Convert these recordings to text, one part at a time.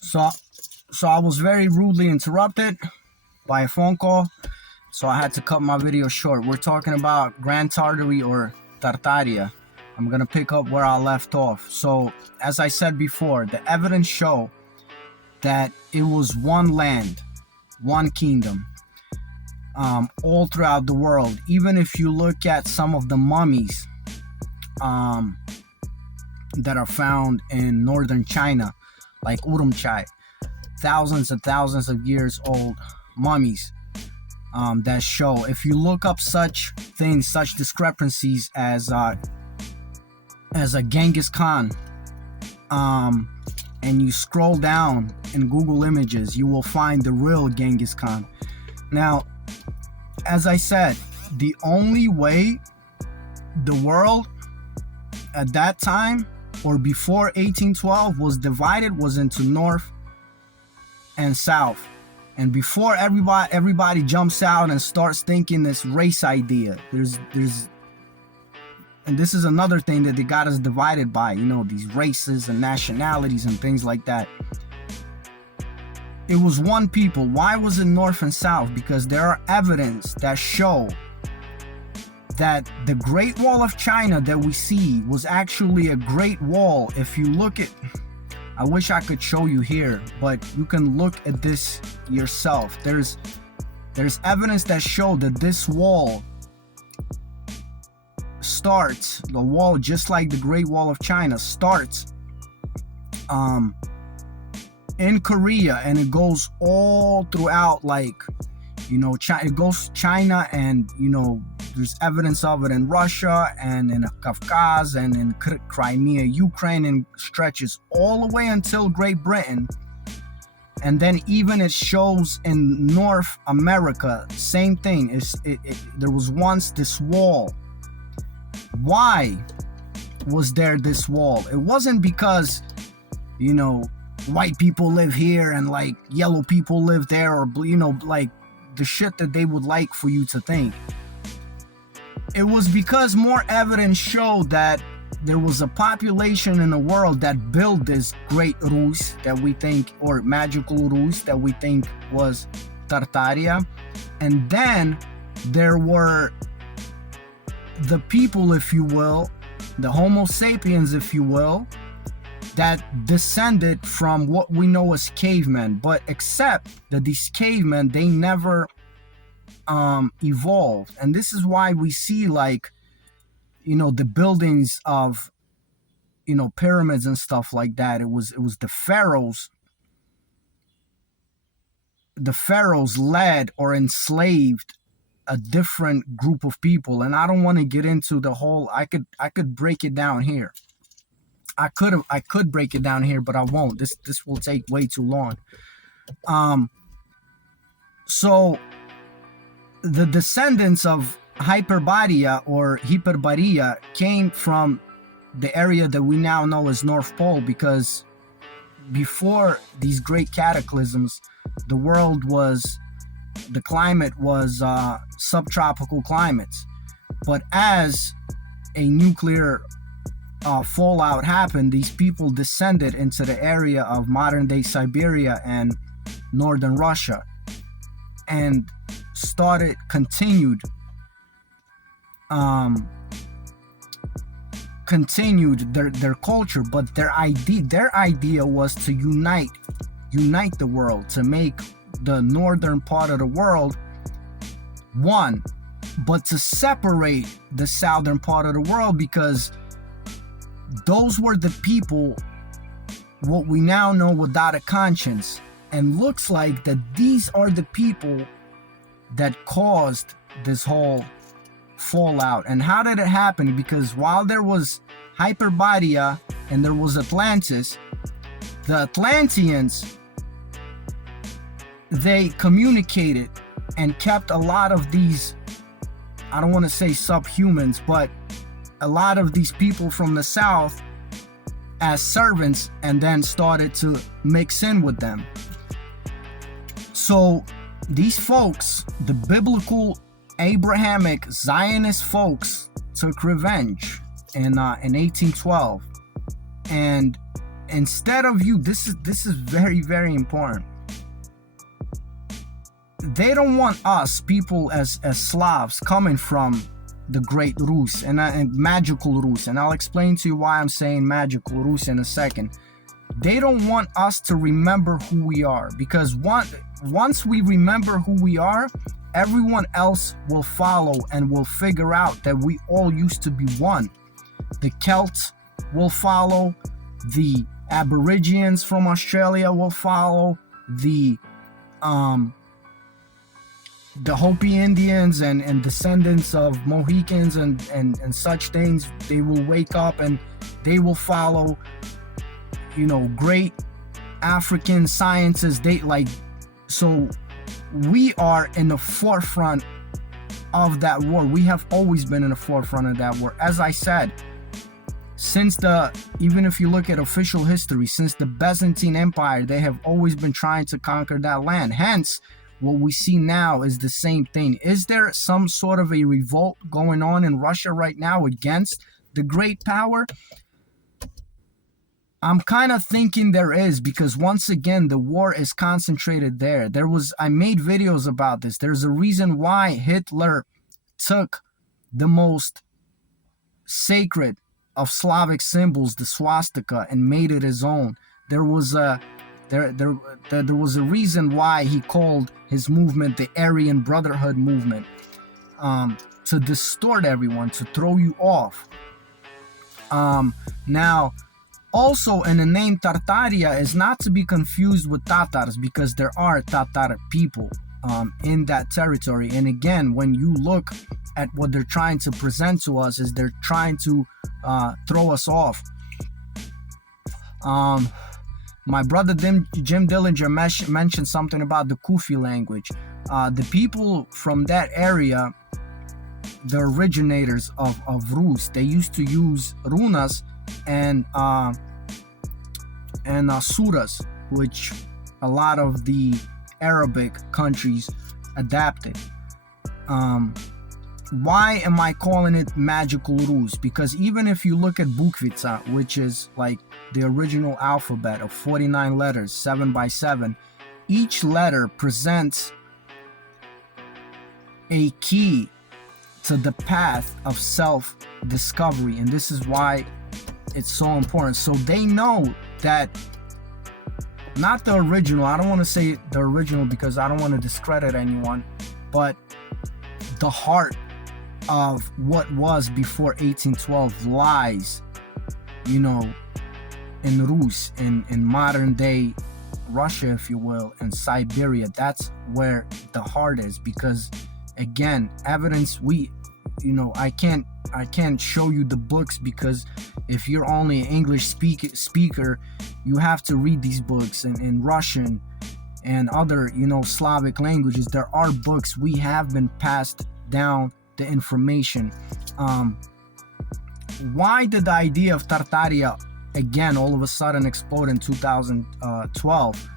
So, so I was very rudely interrupted by a phone call, so I had to cut my video short. We're talking about Grand Tartary or Tartaria. I'm gonna pick up where I left off. So, as I said before, the evidence show that it was one land, one kingdom, all throughout the world. Even if you look at some of the mummies that are found in northern China, like Urumqi, thousands and thousands of years old mummies that show. If you look up such things, such discrepancies as a Genghis Khan, and you scroll down in Google Images, you will find the real Genghis Khan. Now, as I said, the only way the world at that time or before 1812 was divided was into North and South. And before everybody jumps out and starts thinking this race idea, there's and this is another thing that they got us divided by, these races and nationalities and things like that. It was one people. Why was it North and South? Because there are evidence that show that the Great Wall of China that we see was actually a great wall. If you look at, I wish I could show you here, but you can look at this yourself. There's evidence that show that this wall starts, the wall, just like the Great Wall of China, starts in Korea, and it goes all throughout, China. It goes China, and there's evidence of it in Russia and in Caucasus and in Crimea, Ukraine, and stretches all the way until Great Britain. And then even it shows in North America, same thing. There was once this wall. Why was there this wall? It wasn't because, white people live here and yellow people live there, or the shit that they would like for you to think. It was because more evidence showed that there was a population in the world that built this great Rus that we think, or magical Rus that we think was Tartaria. And then there were the people, if you will, the Homo sapiens, if you will, that descended from what we know as cavemen. But except that these cavemen, they never evolved. And this is why we see the buildings of pyramids and stuff like that. It was the pharaohs. The pharaohs led or enslaved a different group of people, and I don't want to get into the whole. I could break it down here. I could break it down here, but I won't. This will take way too long. So the descendants of Hyperborea or Hyperborea came from the area that we now know as North Pole, because before these great cataclysms, the climate was subtropical climates. But as a nuclear fallout happened, these people descended into the area of modern-day Siberia and northern Russia, and continued their culture. But their idea was to unite the world, to make the northern part of the world one, but to separate the southern part of the world, because those were the people, what we now know, without a conscience. And looks like that these are the people that caused this whole fallout. And how did it happen? Because while there was Hyperborea and there was Atlantis, the Atlanteans, they communicated and kept a lot of these, I don't want to say subhumans, but a lot of these people from the south as servants, and then started to mix in with them. So these folks, the biblical Abrahamic Zionist folks, took revenge in 1812, and instead of you, this is very, very important. They don't want us people as Slavs coming from the great Rus and magical Rus, and I'll explain to you why I'm saying magical Rus in a second. They don't want us to remember who we are, because once we remember who we are, everyone else will follow and will figure out that we all used to be one. The Celts will follow, the Aborigines from Australia will follow, the Hopi Indians and descendants of Mohicans and such things, they will wake up and they will follow, great African sciences. So we are in the forefront of that war. We have always been in the forefront of that war. As I said, even if you look at official history, since the Byzantine Empire, they have always been trying to conquer that land. Hence, what we see now is the same thing. Is there some sort of a revolt going on in Russia right now against the great power? I'm kind of thinking there is, because once again, the war is concentrated there. I made videos about this. There's a reason why Hitler took the most sacred of Slavic symbols, the swastika, and made it his own. There was a reason why he called his movement the Aryan Brotherhood movement, to distort everyone, to throw you off. Now, also, in the name Tartaria is not to be confused with Tatars, because there are Tatar people in that territory. And again, when you look at what they're trying to present to us, is they're trying to throw us off. My brother Jim Dillinger mentioned something about the Kufi language. The people from that area, the originators of Rus, they used to use runas and suras, which a lot of the Arabic countries adapted. Why am I calling it magical Rus? Because even if you look at Bukvica, which is like the original alphabet of 49 letters, 7 by 7, each letter presents a key to the path of self-discovery, and this is why it's so important. So they know that not the original, I don't want to say the original because I don't want to discredit anyone, but the heart of what was before 1812 lies, in Rus, in modern day Russia, if you will, and Siberia. That's where the heart is, because again, evidence, I can't show you the books, because if you're only an English speaker, you have to read these books in Russian and other, Slavic languages. There are books. We have been passed down the information. Why did the idea of Tartaria again all of a sudden explode in 2012?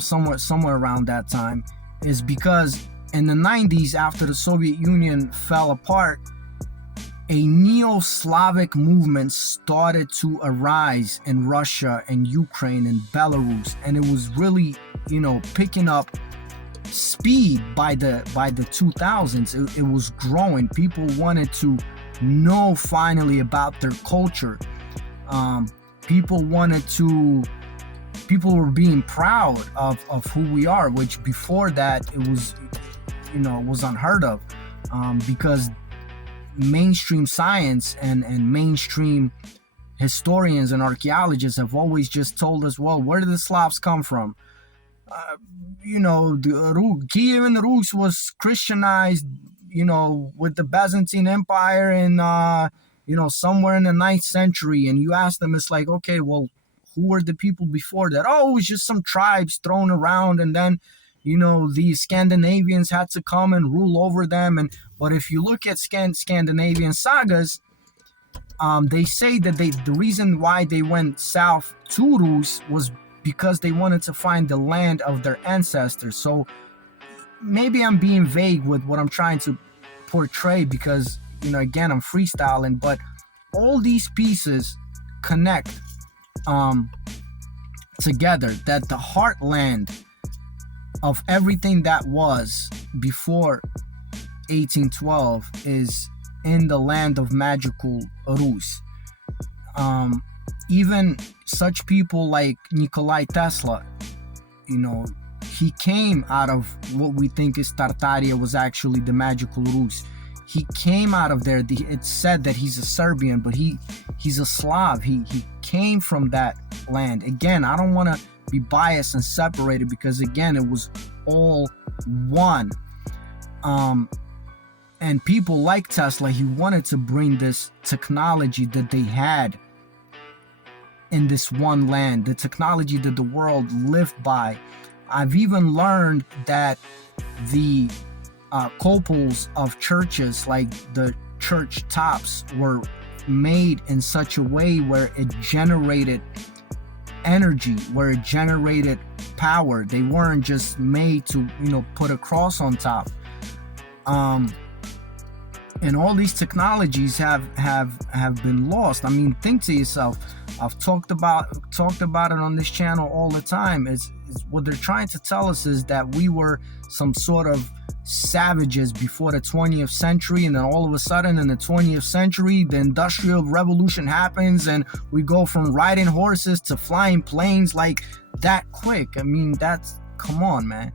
Somewhere around that time, is because in the 90s, after the Soviet Union fell apart, a neo-Slavic movement started to arise in Russia and Ukraine and Belarus, and it was really, picking up speed by the 2000s. It was growing. People wanted to know finally about their culture. People were being proud of who we are, which before that it was unheard of, because mainstream science and mainstream historians and archaeologists have always just told us, well, where did the Slavs come from? The Kiev Rus was Christianized, with the Byzantine Empire in, somewhere in the 9th century. And you ask them, it's like, okay, well, who were the people before that? Oh, it was just some tribes thrown around, and then the Scandinavians had to come and rule over them. But if you look at Scandinavian sagas, they say that the reason why they went south to Rus was because they wanted to find the land of their ancestors. So maybe I'm being vague with what I'm trying to portray, because again, I'm freestyling, but all these pieces connect um, together, that the heartland of everything that was before 1812 is in the land of magical Rus. Even such people like Nikolai Tesla, you know, he came out of what we think is Tartaria, was actually the magical Rus. He came out of there. It's said that he's a Serbian, but he's a Slav. He came from that land. Again, I don't want to be biased and separated, because again, it was all one. And people like Tesla, he wanted to bring this technology that they had in this one land, the technology that the world lived by. I've even learned that the cupolas of churches, like the church tops, were made in such a way where it generated energy, where it generated power. They weren't just made to, put a cross on top. And all these technologies have been lost. I mean, think to yourself. I've talked about it on this channel all the time. Is what they're trying to tell us is that we were some sort of savages before the 20th century, and then all of a sudden in the 20th century, the Industrial Revolution happens, and we go from riding horses to flying planes like that quick. I mean, come on, man.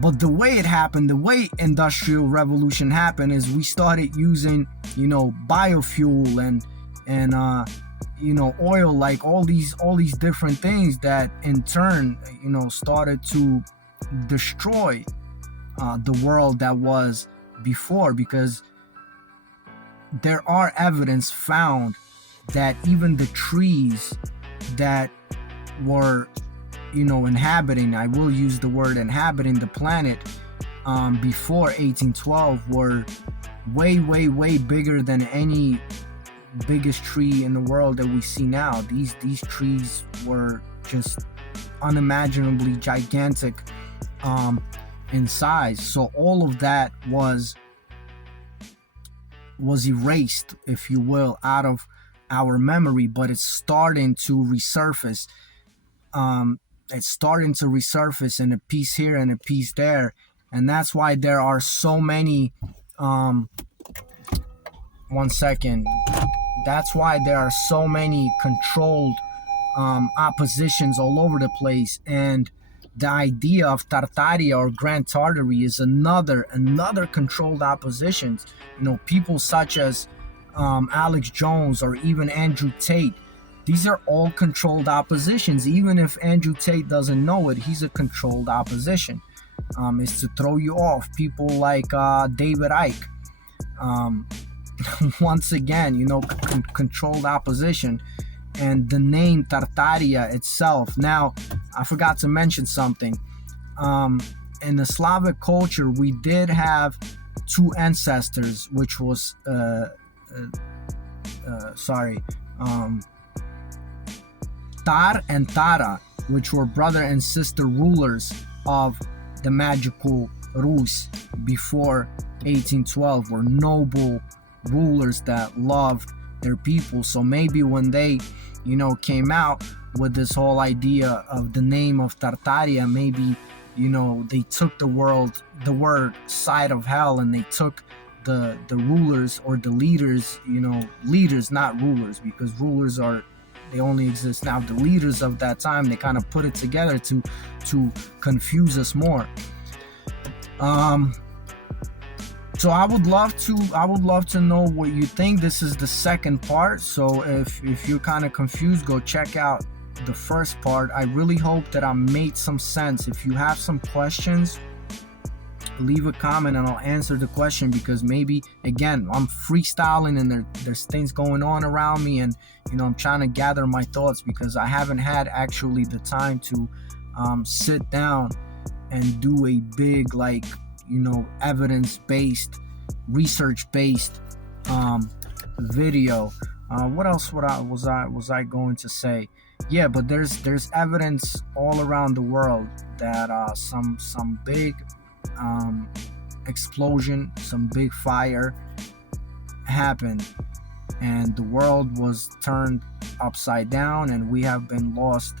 But the way it happened, the way Industrial Revolution happened, is we started using, biofuel and oil, like all these different things that in turn, started to destroy the world that was before, because there are evidence found that even the trees that were inhabiting, I will use the word inhabiting the planet before 1812 were way bigger than any biggest tree in the world that we see now. These trees were just unimaginably gigantic in size. So all of that was erased, if you will, out of our memory, but it's starting to resurface. It's starting to resurface in a piece here and a piece there, and that's why there are so many that's why there are so many controlled oppositions all over the place. And the idea of Tartaria or Grand Tartary is another controlled oppositions. People such as Alex Jones or even Andrew Tate. These are all controlled oppositions. Even if Andrew Tate doesn't know it, he's a controlled opposition. It's to throw you off. People like David Icke. Once again, controlled opposition. And the name Tartaria itself. Now, I forgot to mention something. In the Slavic culture, we did have two ancestors, which was Tar and Tara, which were brother and sister rulers of the magical Rus before 1812, were noble rulers that loved their people. So maybe when they, came out with this whole idea of the name of Tartaria, maybe, they took the word side of hell, and they took the rulers or the leaders, leaders, not rulers, because rulers they only exist now. The leaders of that time, they kind of put it together to confuse us more. So I would love to know what you think. This is the second part. So if you're kind of confused, go check out the first part. I really hope that I made some sense. If you have some questions, leave a comment and I'll answer the question, because maybe, again, I'm freestyling and there's things going on around me, and I'm trying to gather my thoughts, because I haven't had actually the time to sit down and do a big, evidence-based, research-based video. What else was I going to say? Yeah, but there's evidence all around the world that some big explosion, some big fire happened and the world was turned upside down, and we have been lost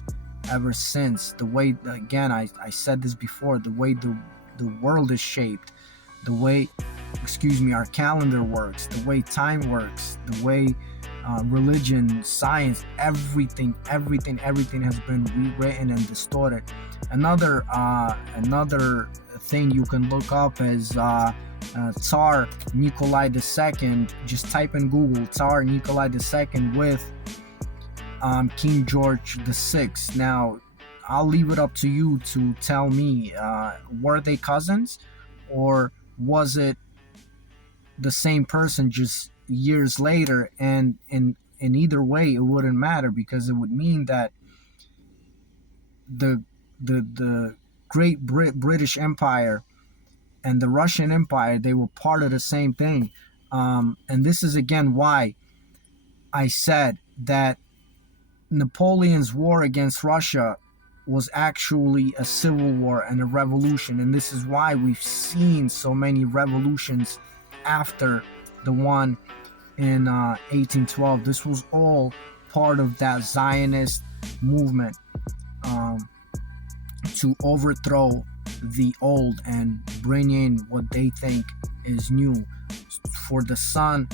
ever since. The way, again, I said this before, the way the world is shaped, the way, excuse me, our calendar works, the way time works, the way religion, science, everything has been rewritten and distorted. Another thing you can look up is Tsar Nikolai II. Just type in Google Tsar Nikolai II with King George VI. Now, I'll leave it up to you to tell me, were they cousins, or was it the same person just years later? And in either way, it wouldn't matter, because it would mean that the Great British Empire and the Russian Empire, they were part of the same thing. And this is again why I said that Napoleon's war against Russia was actually a civil war and a revolution. And this is why we've seen so many revolutions after the one in 1812. This was all part of that Zionist movement, to overthrow the old and bring in what they think is new, for the sun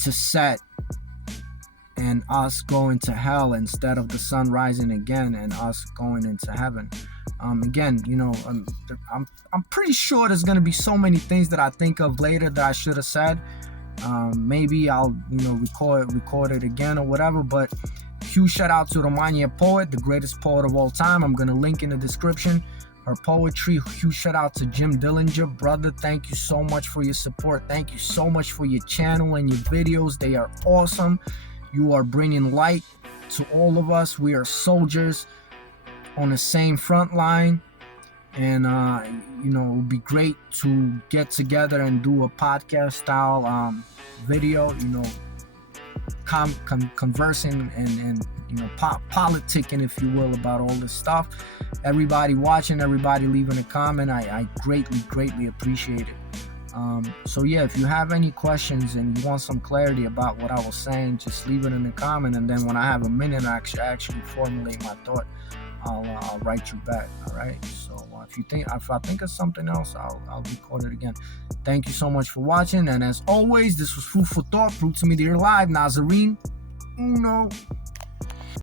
to set and us going to hell, instead of the sun rising again and us going into heaven. Again, I'm pretty sure there's gonna be so many things that I think of later that I should have said. Maybe I'll record it again or whatever. But huge shout out to Romania Poet, the greatest poet of all time. I'm gonna link in the description her poetry. Huge shout out to Jim Dillinger, brother. Thank you so much for your support. Thank you so much for your channel and your videos. They are awesome. You are bringing light to all of us. We are soldiers on the same front line. And it would be great to get together and do a podcast style video, conversing and politicking, if you will, about all this stuff. Everybody watching, everybody leaving a comment, I greatly appreciate it. So yeah, if you have any questions and you want some clarity about what I was saying, just leave it in the comment, and then when I have a minute, I actually formulate my thought, I'll write you back. All right. So if I think of something else, I'll record it again. Thank you so much for watching, and as always, this was Food for Thought. Prove to me that you're live. Nazarene Uno.